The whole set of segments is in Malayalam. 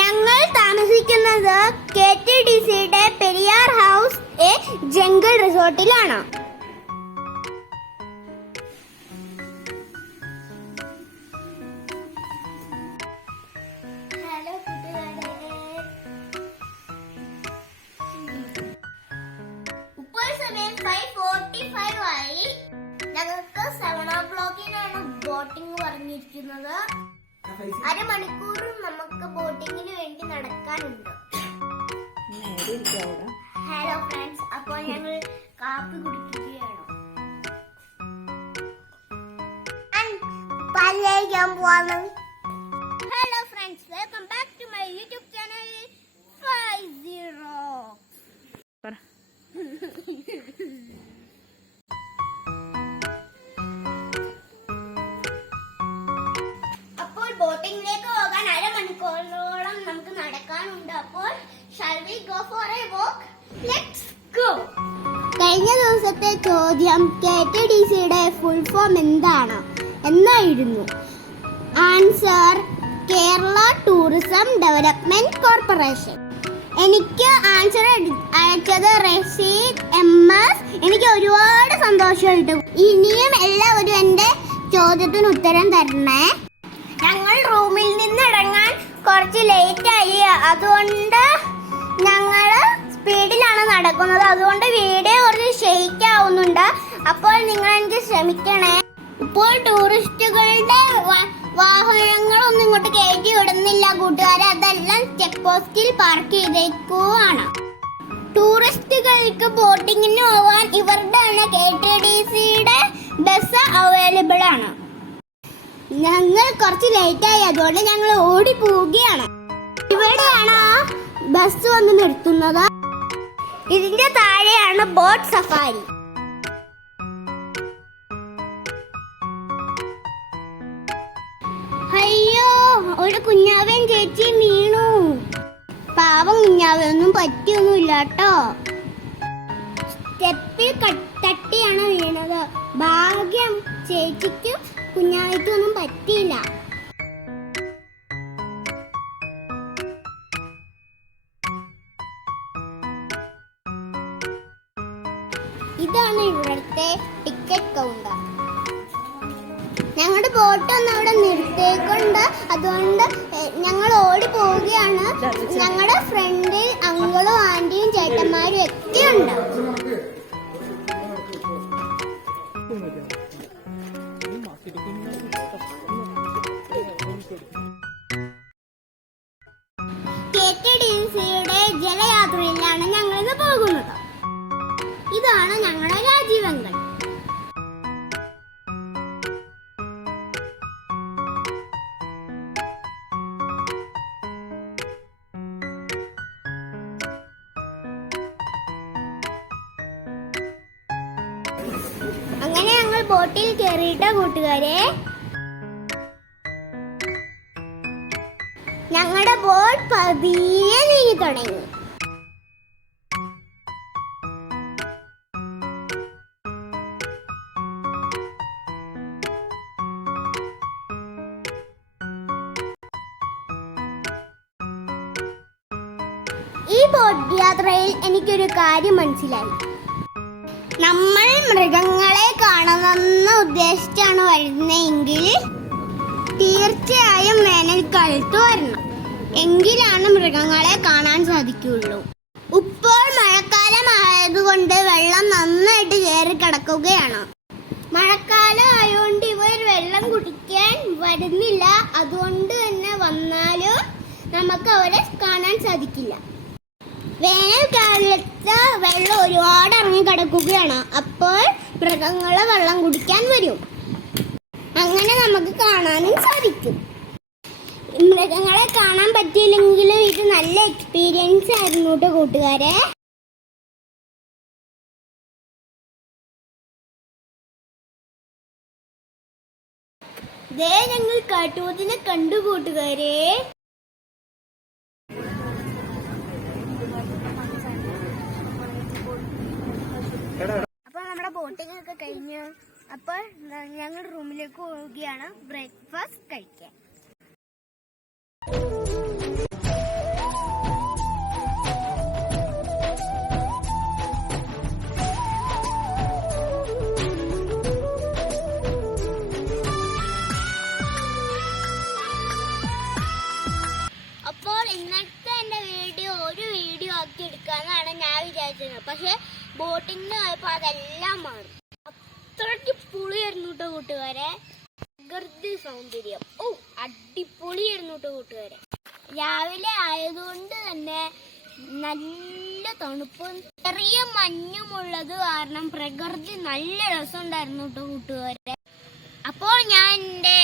ഞങ്ങൾ താമസിക്കുന്നത് കെ ടി ഡി സിയുടെ പെരിയാർ ഹൗസ് എ ജംഗിൾ റിസോർട്ടിലാണ്. ഞങ്ങൾക്ക് സെവൻ ഓ ക്ലോക്കിനാണ് ബോട്ടിംഗ് പറഞ്ഞിരിക്കുന്നത്. അരമണിക്കൂറും നമുക്ക് ബോട്ടിങ്ങിന് വേണ്ടി നടക്കാനുണ്ട്. ഹലോ ഫ്രണ്ട്സ് അപ്പോൾ ഞങ്ങൾ കാപ്പി കുടിക്കുകയാണ്. പല്ലേക്കാൻ പോവാണ്. അപ്പോൾ go for a let's go കഴിഞ്ഞ ദിവസത്തെ ചോദ്യം കെ ടി ഡി സിയുടെ ഫുൾ ഫോം എന്താണ്? എന്നായിരുന്നു. Answer Kerala Tourism Development Corporation എനിക്ക് ആൻസർ അയച്ചത് റഷീദ് എം എസ് എനിക്ക് ഒരുപാട് സന്തോഷമായിട്ടു. ഇനിയും എല്ലാവരും എന്റെ ചോദ്യത്തിന് ഉത്തരം തരണേ. കുറച്ച് ലേറ്റ് ആയി. അതുകൊണ്ട് ഞങ്ങൾ സ്പീഡിലാണ് നടക്കുന്നത്. അതുകൊണ്ട് വീഡിയോ കുറച്ച് ഷെയ്ക്ക് ആവുന്നുണ്ട്. അപ്പോൾ നിങ്ങൾ എനിക്ക് ശ്രമിക്കണേ. ഇപ്പോൾ ടൂറിസ്റ്റുകളുടെ വാഹനങ്ങളൊന്നും ഇങ്ങോട്ട് കയറ്റി വിടുന്നില്ല കൂട്ടുകാരെ. അതെല്ലാം ചെക്ക് പോസ്റ്റിൽ പാർക്ക് ചെയ്തേക്കുവാണ്. ടൂറിസ്റ്റുകൾക്ക് ബോട്ടിങ്ങിന് പോകാൻ ഇവരുടെ കെ ടി ഡി സിയുടെ ബസ് അവൈലബിൾ ആണ്. ഞങ്ങൾ കുറച്ച് ലേറ്റ് ആയി അതുകൊണ്ട് ഞങ്ങൾ ഓടി പോവുകയാണ്. ഇവിടെയാണോ ബസ് വന്ന് നിർത്തുന്നത്. ഇതിന്റെ താഴെയാണ് ബോട്ട് സഫാരി. അയ്യോ ഒരു കുഞ്ഞാവൻ ചേച്ചി വീണു. പാവം കുഞ്ഞാവനൊന്നും പറ്റിയൊന്നുമില്ല കേട്ടോ. സ്റ്റെപ്പിൽ തട്ടിയാണ് വീണത്. ഭാഗ്യം ചേച്ചിക്കും കുഞ്ഞാവയ്ക്കൊന്നും പറ്റിയില്ല. ഇതാണ് ഇവിടുത്തെ ടിക്കറ്റ് കൗണ്ടർ. ഞങ്ങളുടെ ബോട്ട് ഒന്ന് അവിടെ നിർത്തിയേക്കുണ്ട് അതുകൊണ്ട് ഞങ്ങൾ ഓടി പോവുകയാണ്. ഞങ്ങളുടെ ഫ്രണ്ടിൽ അങ്കിളും ആന്റിയും ചേട്ടന്മാരും ഒക്കെ ഉണ്ട്. ബോട്ടിൽ കയറിയിട്ട കൂട്ടുകാരെ? ഞങ്ങളുടെ ബോട്ട് പതിയെ നീങ്ങി തുടങ്ങി. ഈ ബോട്ട് യാത്രയിൽ എനിക്കൊരു കാര്യം മനസ്സിലായി. നമ്മൾ മൃഗങ്ങളെ കാണണമെന്ന് ഉദ്ദേശിച്ചാണ് വരുന്നതെങ്കിൽ തീർച്ചയായും വേനൽക്കാലത്ത് വരണം. എങ്കിലാണ് മൃഗങ്ങളെ കാണാൻ സാധിക്കുകയുള്ളൂ. ഇപ്പോൾ മഴക്കാലമായതുകൊണ്ട് വെള്ളം നന്നായിട്ട് കയറി കിടക്കുകയാണ്. മഴക്കാലം ആയതുകൊണ്ട് ഇവർ വെള്ളം കുടിക്കാൻ വരുന്നില്ല. അതുകൊണ്ട് തന്നെ വന്നാലും നമുക്ക് അവരെ കാണാൻ സാധിക്കില്ല. വേനൽക്കാലത്ത് വെള്ളം ഒരുപാട് ഇറങ്ങി കിടക്കുകയാണ്. അപ്പോൾ മൃഗങ്ങൾ വെള്ളം കുടിക്കാൻ വരും. അങ്ങനെ നമുക്ക് കാണാനും സാധിക്കും. മൃഗങ്ങളെ കാണാൻ പറ്റിയില്ലെങ്കിലും ഇത് നല്ല എക്സ്പീരിയൻസ് ആയിരുന്നു കേട്ടോ കൂട്ടുകാരെ. ദേ ഞങ്ങൾ കാട്ടുപോത്തിനെ കണ്ടു കൂട്ടുകാരെ. അപ്പൊ നമ്മുടെ ബോട്ടിംഗ് ഒക്കെ കഴിഞ്ഞു അപ്പോൾ ഞങ്ങൾ റൂമിലേക്ക് പോവുകയാണ്. ബ്രേക്ക്ഫാസ്റ്റ് കഴിക്കാൻ. അപ്പോൾ ഇന്നത്തെ എന്റെ വീഡിയോ ഒരു വീഡിയോ ആക്കി എടുക്കാമെന്നാണ് ഞാൻ വിചാരിച്ചത്. പക്ഷേ ബോട്ടിങ് പോയപ്പോൾ അതെല്ലാം മാറും. അത്രയ്ക്ക് പുളിയായിരുന്നു കേട്ടോ കൂട്ടുകാരെ. പ്രകൃതി സൗന്ദര്യം. ഓ അടിപൊളിയായിരുന്നു കേട്ടോ കൂട്ടുകാരെ. രാവിലെ ആയതുകൊണ്ട് തന്നെ നല്ല തണുപ്പും ചെറിയ മഞ്ഞുമുള്ളത് കാരണം പ്രകൃതി നല്ല രസമുണ്ടായിരുന്നു കേട്ടോ കൂട്ടുകാരെ. അപ്പോൾ ഞാൻ എന്റെ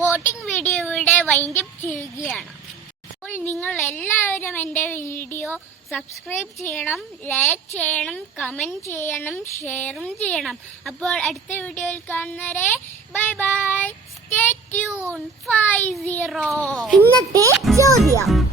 ബോട്ടിംഗ് വീഡിയോ ഇവിടെ വൈൻഡപ്പ് ചെയ്യുകയാണ്. അപ്പോൾ നിങ്ങൾ എല്ലാവരും എന്റെ വീഡിയോ സബ്സ്ക്രൈബ് ചെയ്യണം ലൈക്ക് ചെയ്യണം കമന്റ് ചെയ്യണം ഷെയറും ചെയ്യണം. അപ്പോൾ അടുത്ത വീഡിയോയിൽ കാണുന്നവരെ bye bye stay tune five zero ഇന്നത്തെ ചോദ്യം.